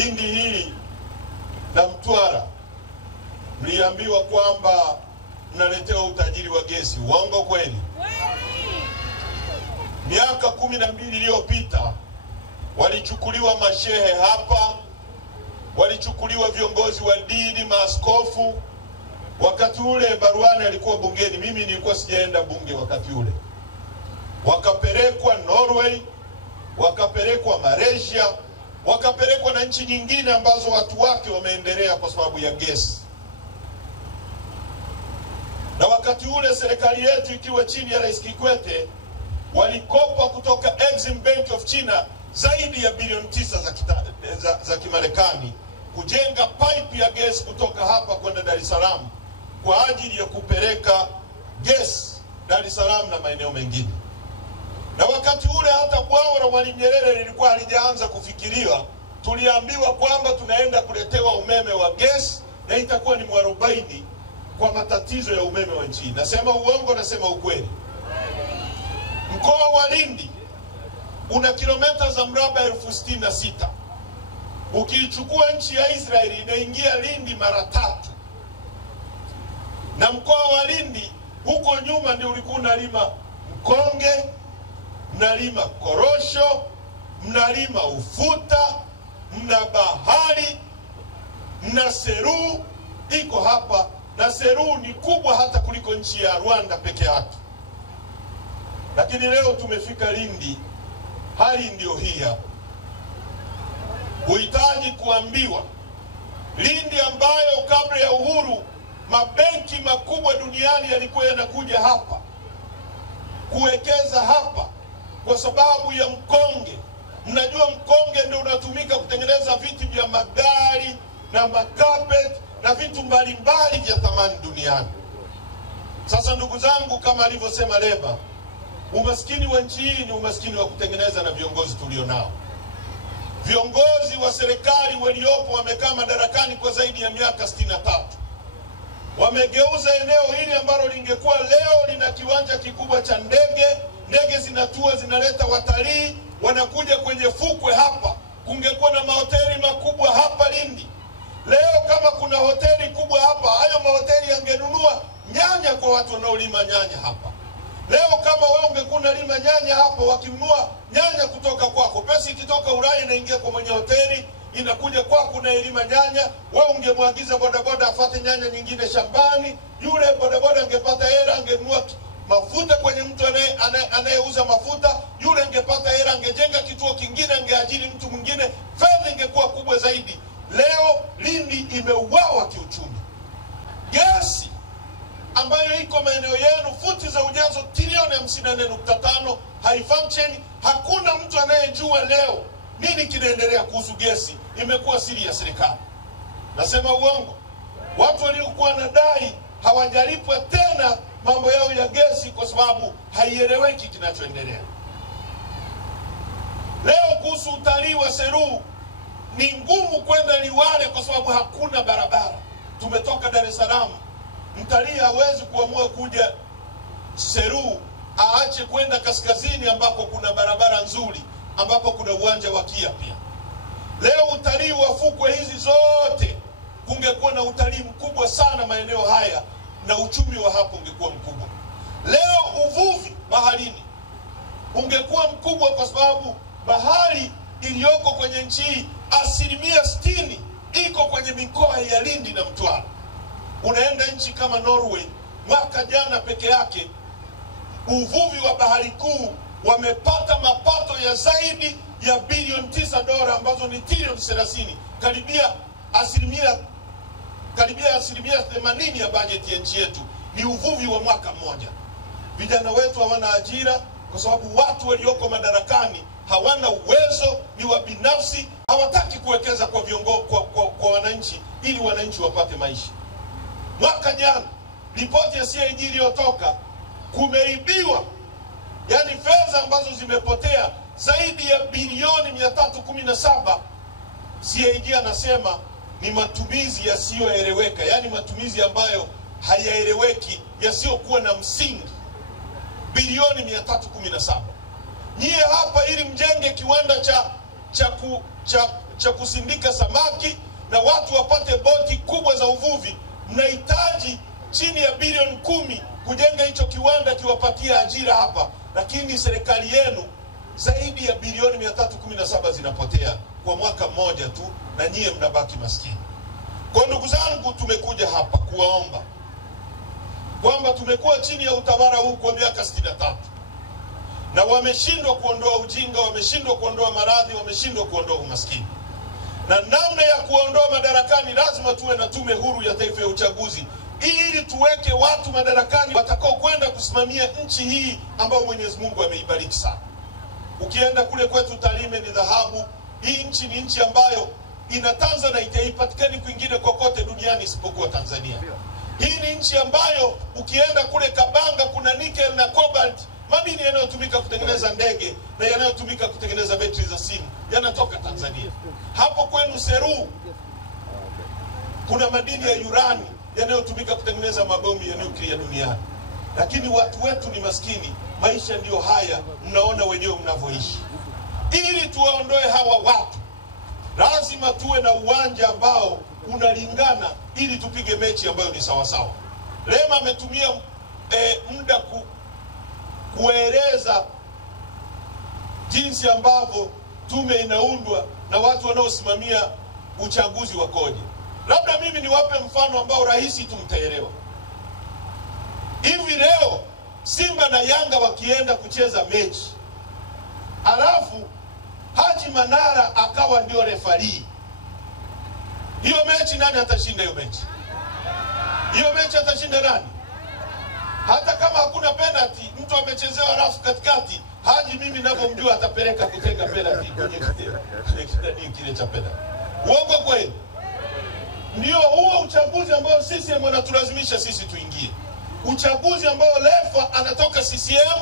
Lindi hii na Mtwara mliambiwa kwamba mnaletewa utajiri wa gesi. Uongo kweli? Miaka 12 iliyopita walichukuliwa mashehe hapa, walichukuliwa viongozi wa dini, maaskofu. Wakati ule Baruani alikuwa bungeni, mimi nilikuwa sijaenda bunge wakati ule. Wakapelekwa Norway, wakapelekwa Malaysia, wakapelekwa na nchi nyingine ambazo watu wake wameendelea kwa sababu ya gesi. Na wakati ule serikali yetu ikiwa chini ya Rais Kikwete walikopa kutoka Exim Bank of China zaidi ya bilioni 9 za Kimarekani kujenga pipe ya gesi kutoka hapa kwenda Dar es Salaam kwa ajili ya kupeleka gesi Dar es Salaam na maeneo mengine. Na wakati ule hata bwawa la Mwalimu Nyerere lilikuwa halijaanza kufikiriwa. Tuliambiwa kwamba tunaenda kuletewa umeme wa gesi na itakuwa ni mwarobaini kwa matatizo ya umeme wa nchi. Nasema uongo, nasema ukweli? Mkoa wa Lindi una kilomita za mraba 66,000. Ukichukua nchi ya Israeli inaingia Lindi mara 3. Na mkoa wa Lindi huko nyuma ndio ulikuwa unalima mkonge, mnalima korosho, mnalima ufuta, mna bahari, mna Seru iko hapa, na Seru ni kubwa hata kuliko nchi ya Rwanda peke yake. Lakini leo tumefika Lindi, hali ndio hii hapa. Huhitaji kuambiwa Lindi ambayo kabla ya uhuru mabenki makubwa duniani yalikuwa yanakuja hapa kuwekeza hapa kwa sababu ya mkonge. Mnajua mkonge ndio unatumika kutengeneza viti vya magari na makapet na vitu mbalimbali vya thamani duniani. Sasa ndugu zangu, kama alivyosema Leba, umaskini wa nchi hii ni umaskini wa kutengeneza na viongozi tulionao. Viongozi wa serikali waliopo wamekaa madarakani kwa zaidi ya miaka 63. Wamegeuza eneo hili ambalo lingekuwa leo lina kiwanja kikubwa cha ndege, ndege zinatua zinaleta watalii, wanakuja kwenye fukwe hapa. Kungekuwa na mahoteli makubwa hapa Lindi. Leo kama kuna hoteli kubwa hapa, hayo mahoteli yangenunua nyanya kwa watu wanaolima nyanya hapa. Leo kama wewe ungekuwa unalima nyanya hapo, wakinunua nyanya kutoka kwako, pesa ikitoka Ulaya inaingia kwa mwenye hoteli, inakuja kwako na elima nyanya. Wewe ungemwagiza bodaboda afuate nyanya nyingine shambani, yule bodaboda angepata hela, angenunua mafuta kwenye mtu anayeuza mafuta, yule angepata hela, angejenga kituo kingine, angeajiri mtu mwingine, fedha ingekuwa kubwa zaidi. Leo Lindi imeuawa kiuchumi. Gesi ambayo iko maeneo yenu, futi za ujazo trilioni 54.5 haifunction. Hakuna mtu anayejua leo nini kinaendelea kuhusu gesi. Imekuwa siri ya serikali. Nasema uongo? Watu waliokuwa nadai hawajalipwa tena mambo yao ya gesi kwa sababu haieleweki kinachoendelea. Leo kuhusu utalii wa Seru, ni ngumu kwenda Liwale kwa sababu hakuna barabara. Tumetoka Dar es Salaam, mtalii hawezi kuamua kuja Seru aache kwenda kaskazini ambako kuna barabara nzuri, ambapo kuna uwanja wa Kia pia. Leo utalii wa fukwe hizi zote, kungekuwa na utalii mkubwa sana maeneo haya na uchumi wa hapo ungekuwa mkubwa. Leo uvuvi baharini ungekuwa mkubwa kwa sababu bahari iliyoko kwenye nchi hii 60% iko kwenye mikoa ya Lindi na Mtwara. Unaenda nchi kama Norway, mwaka jana peke yake uvuvi wa bahari kuu wamepata mapato ya zaidi ya bilioni 9 dola, ambazo ni trilioni 30, karibia asilimia 80 ya bajeti ya nchi yetu ni uvuvi wa mwaka mmoja. Vijana wetu hawana ajira kwa sababu watu walioko madarakani hawana uwezo, ni wa binafsi, hawataki kuwekeza kwa viongozi, kwa wananchi ili wananchi wapate maisha. Mwaka jana ripoti ya CAG iliyotoka, kumeibiwa, yani fedha ambazo zimepotea zaidi ya bilioni 317. CAG anasema ni matumizi yasiyoeleweka, yani matumizi ambayo hayaeleweki, yasiyokuwa na msingi. Bilioni 317. Nyie hapa ili mjenge kiwanda cha kusindika samaki na watu wapate boti kubwa za uvuvi. Mnahitaji chini ya bilioni 10 kujenga hicho kiwanda kiwapatia ajira hapa, lakini serikali yenu zaidi ya bilioni 317 zinapotea kwa mwaka mmoja tu, na nyie mnabaki maskini. Kwa ndugu zangu, tumekuja hapa kuwaomba kwamba tumekuwa chini ya utawala huu kwa miaka 63 na wameshindwa kuondoa ujinga, wameshindwa kuondoa maradhi, wameshindwa kuondoa umaskini. Na namna ya kuondoa madarakani, lazima tuwe na tume huru ya taifa ya uchaguzi, ili tuweke watu madarakani watakao kwenda kusimamia nchi hii ambayo Mwenyezi Mungu ameibariki sana. Ukienda kule kwetu Tarime ni dhahabu. Hii nchi ni nchi ambayo ina Tanzanite, haipatikani kwingine kokote duniani isipokuwa Tanzania. Hii ni nchi ambayo ukienda kule Kabanga kuna nickel na cobalt, madini yanayotumika kutengeneza ndege na yanayotumika kutengeneza betri za simu yanatoka Tanzania. Hapo kwenu Seru kuna madini ya urani yanayotumika kutengeneza mabomu ya nyuklia duniani. Lakini watu wetu ni maskini. Maisha ndiyo haya, mnaona wenyewe mnavyoishi. Ili tuwaondoe hawa watu, lazima tuwe na uwanja ambao unalingana, ili tupige mechi ambayo ni sawa sawa. Lema ametumia muda kueleza jinsi ambavyo tume inaundwa na watu wanaosimamia uchaguzi wakoje. Labda mimi niwape mfano ambao rahisi tumtaelewa. Hivi leo Simba na Yanga wakienda kucheza mechi, alafu Haji Manara akawa ndio refari, hiyo mechi nani atashinda hiyo mechi? Hiyo mechi atashinda nani? Hata kama hakuna penalty, mtu amechezewa rafu katikati, Haji mimi ninavyomjua atapeleka kutenga penalty kwenye kile cha penalty. Uongo kweli? Ndio huo uchaguzi ambao sisi wanatulazimisha sisi tuingie. Uchaguzi ambao Lefa anatoka CCM,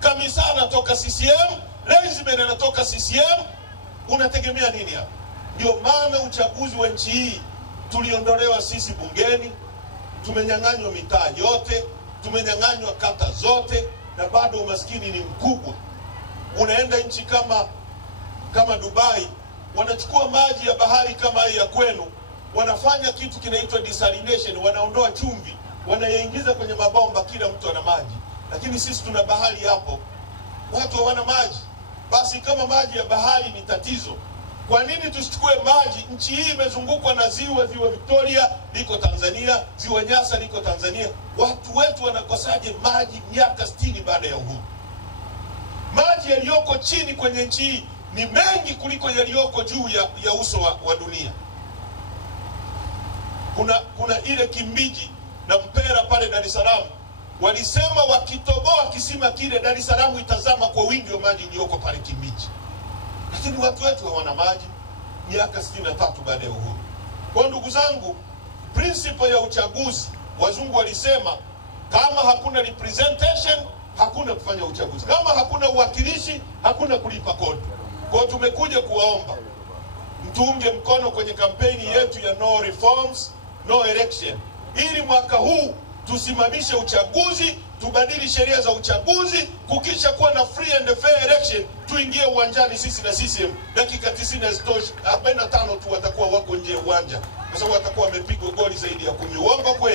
Kamisa anatoka CCM, Lenzman anatoka CCM. Unategemea nini hapa? Ndio maana uchaguzi wa nchi hii tuliondolewa sisi bungeni, tumenyang'anywa mitaa yote, tumenyang'anywa kata zote, na bado umaskini ni mkubwa. Unaenda nchi kama Dubai, wanachukua maji ya bahari kama ya kwenu, wanafanya kitu kinaitwa desalination, wanaondoa chumvi, wanayaingiza kwenye mabomba, kila mtu ana maji. Lakini sisi tuna bahari hapo, watu hawana maji. Basi kama maji ya bahari ni tatizo, kwa nini tusichukue maji? Nchi hii imezungukwa na ziwa Victoria liko Tanzania, ziwa Nyasa liko Tanzania. Watu wetu wanakosaje maji miaka 60 baada ya uhuru? Maji yaliyoko chini kwenye nchi hii ni mengi kuliko yaliyoko juu ya uso wa dunia. Kuna ile Kimbiji na Mpera pale Dar es Salaam, walisema wakitoboa kisima kile Dar es Salaam itazama kwa wingi wa maji iliyoko pale Kimbiji. Lakini watu wetu hawana maji miaka 63 baada ya uhuru. Kwa ndugu zangu, principle ya uchaguzi, wazungu walisema kama hakuna representation hakuna kufanya uchaguzi, kama hakuna uwakilishi hakuna kulipa kodi. Kwa hiyo tumekuja kuwaomba mtuunge mkono kwenye kampeni yetu ya no reforms no election, ili mwaka huu tusimamishe uchaguzi, tubadili sheria za uchaguzi, kukisha kuwa na free and fair election, tuingie uwanjani sisi na CCM. Dakika 90 hazitoshi, 45 tu watakuwa wako nje uwanja, kwa sababu watakuwa wamepigwa goli zaidi ya 10. Uongo kweli?